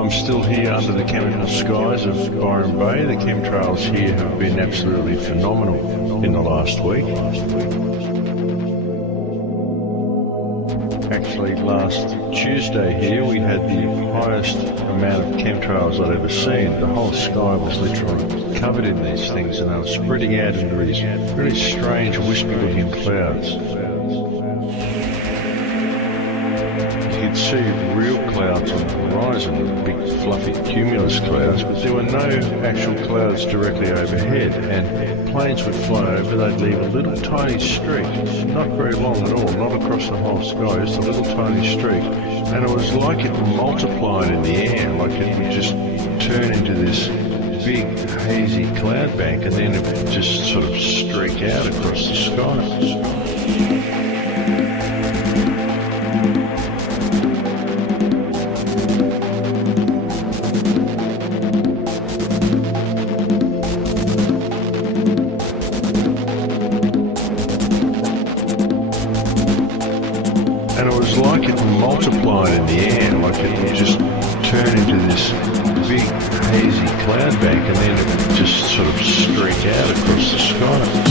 I'm still here under the chemical skies of Byron Bay. The chemtrails here have been absolutely phenomenal in the last week. Actually, last Tuesday here we had the highest amount of chemtrails I'd ever seen. The whole sky was literally covered in these things, and they were spreading out into these really strange wispy-looking clouds. You could see real clouds on the horizon, big fluffy cumulus clouds, but there were no actual clouds directly overhead, and planes would fly over, they'd leave a little tiny streak, not very long at all, not across the whole sky, just a little tiny streak, and it was like it multiplied in the air, like it would just turn into this big hazy cloud bank, and then it would just sort of streak out across the sky. Multiplied in the air, like it would just turn into this big hazy cloud bank, and then it would just sort of streak out across the sky.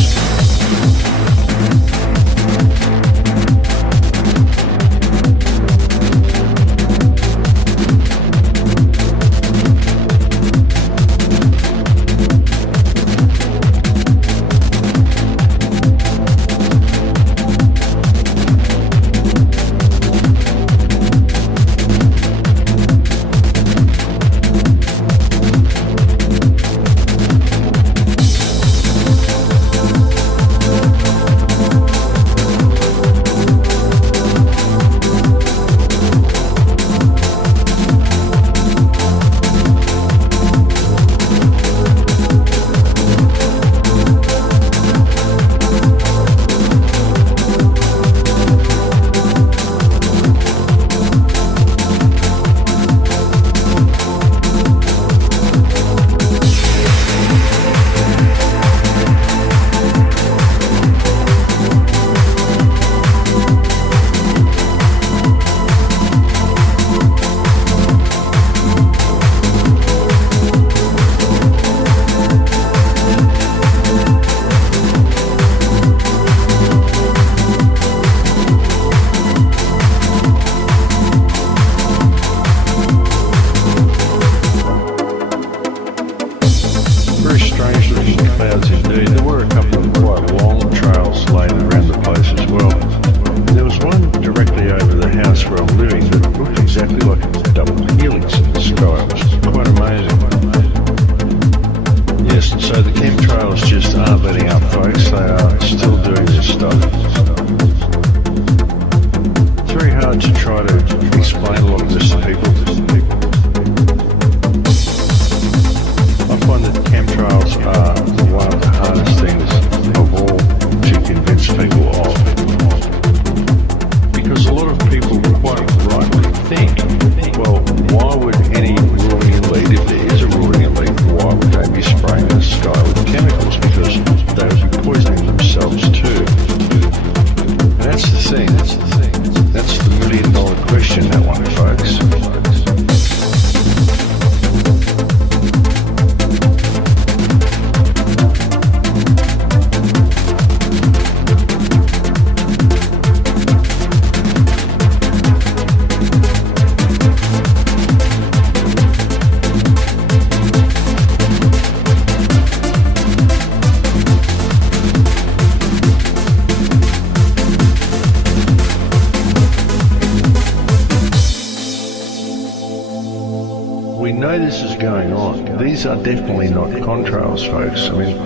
These are definitely not contrails, folks. I mean,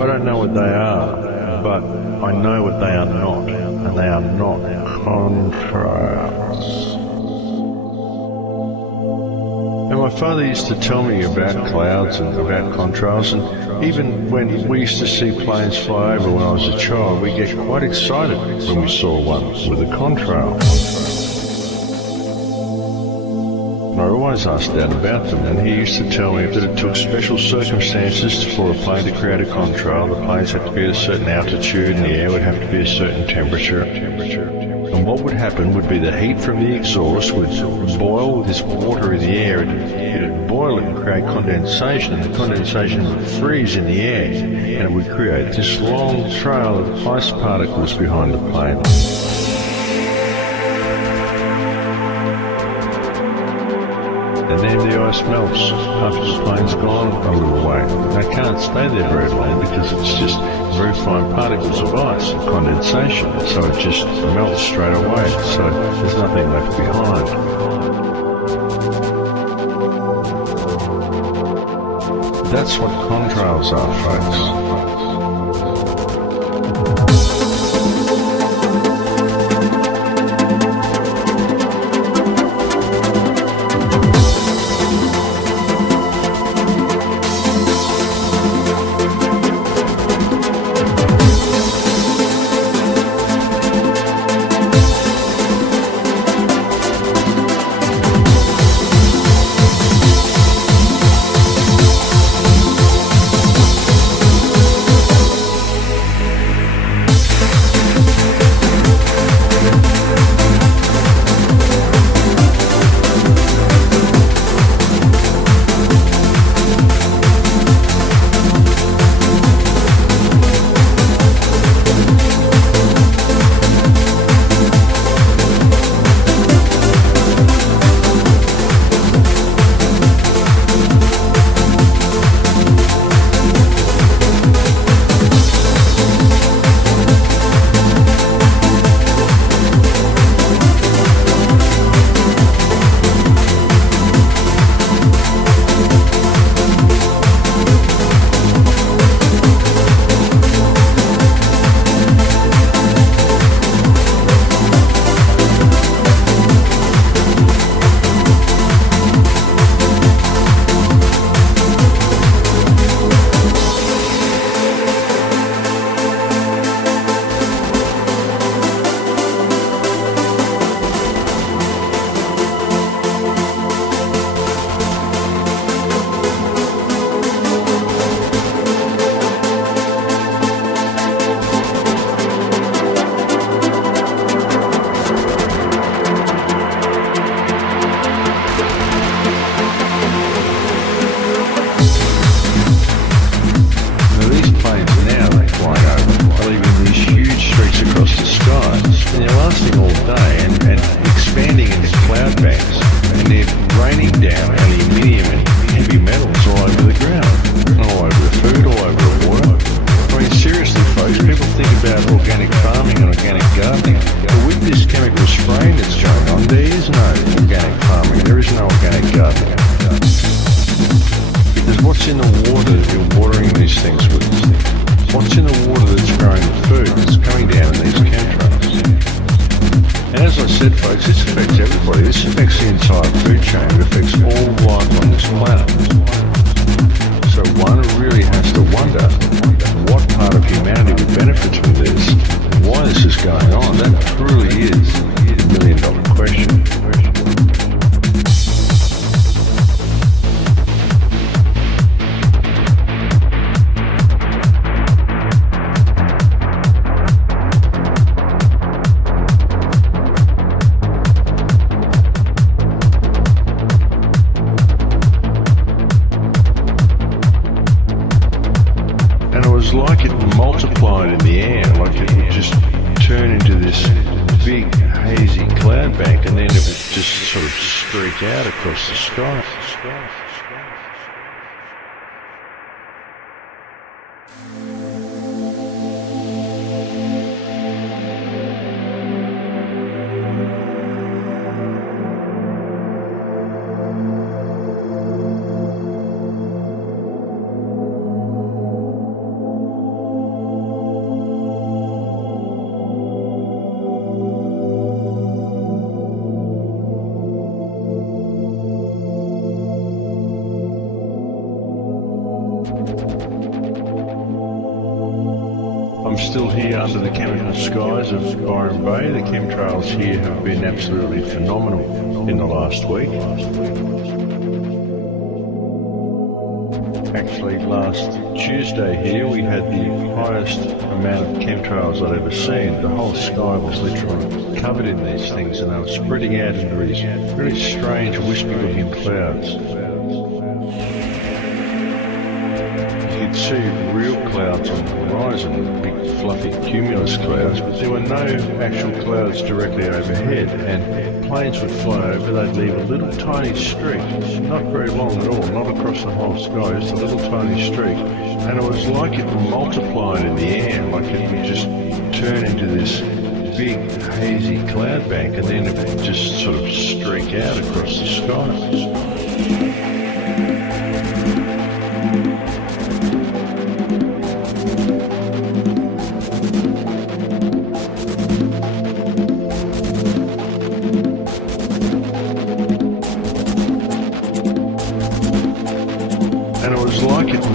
I don't know what they are, but I know what they are not, and they are not contrails. And my father used to tell me about clouds and about contrails, and even when we used to see planes fly over when I was a child, we get quite excited when we saw one with a contrail. I always asked Dad about them, and he used to tell me that it took special circumstances for a plane to create a contrail. The planes had to be at a certain altitude, and the air would have to be a certain temperature. And what would happen would be the heat from the exhaust would boil with this water in the air. It'd boil it and create condensation, and the condensation would freeze in the air, and it would create this long trail of ice particles behind the plane. And then the ice melts after the plane's gone a little way. They can't stay there very long because it's just very fine particles of ice, condensation, so it just melts straight away, so there's nothing left behind. That's what contrails are, folks. Across the sky. I'm still here under the chemical skies of Byron Bay. The chemtrails here have been absolutely phenomenal in the last week. Actually, last Tuesday here we had the highest amount of chemtrails I'd ever seen. The whole sky was literally covered in these things, and they were spreading out into these really strange wispy-looking clouds. You could see real clouds on the horizon, big fluffy cumulus clouds, but there were no actual clouds directly overhead, and planes would fly over, they'd leave a little tiny streak, not very long at all, not across the whole sky, just a little tiny streak, and it was like it multiplied in the air, like it would just turn into this big hazy cloud bank, and then it would just sort of streak out across the sky.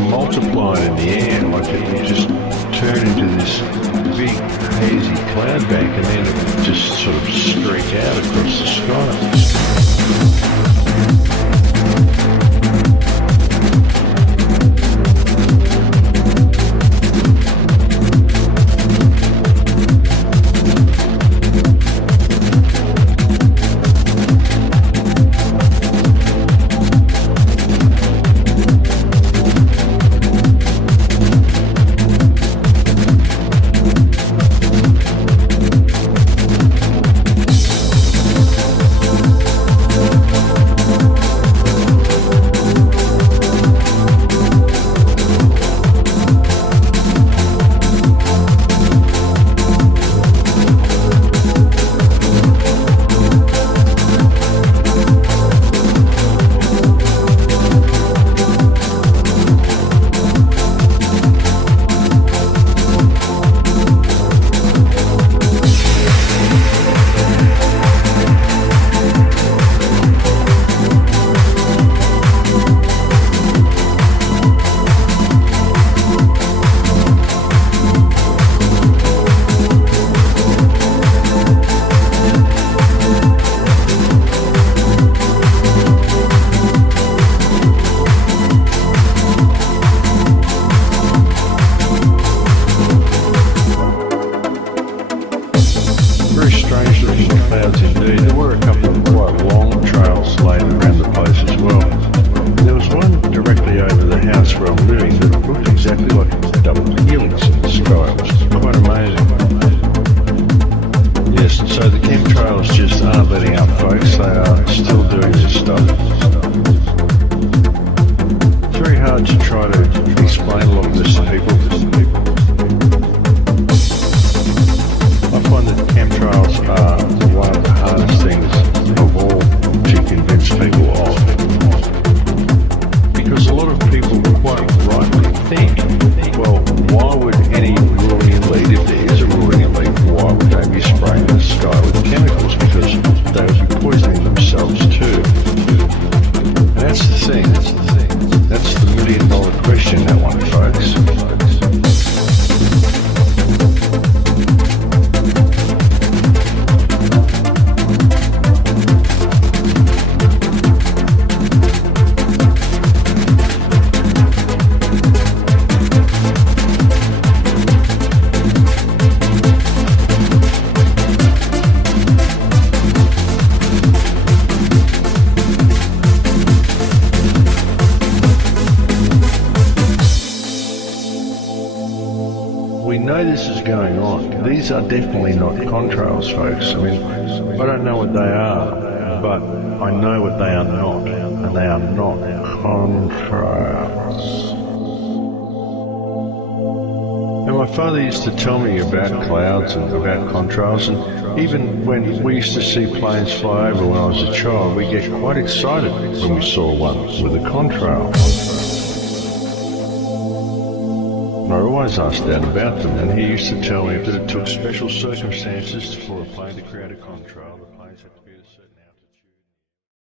Multiplied in the air, like it would just turn into this big hazy cloud bank, and then it would just sort of streak out across the sky. These are definitely not contrails, folks. I mean, I don't know what they are, but I know what they are not, and they are not contrails. And my father used to tell me about clouds and about contrails, and even when we used to see planes fly over when I was a child, we get quite excited when we saw one with a contrail. I always asked Dad about them, and he used to tell me that it took special circumstances for a plane to create a contrail. The planes had to be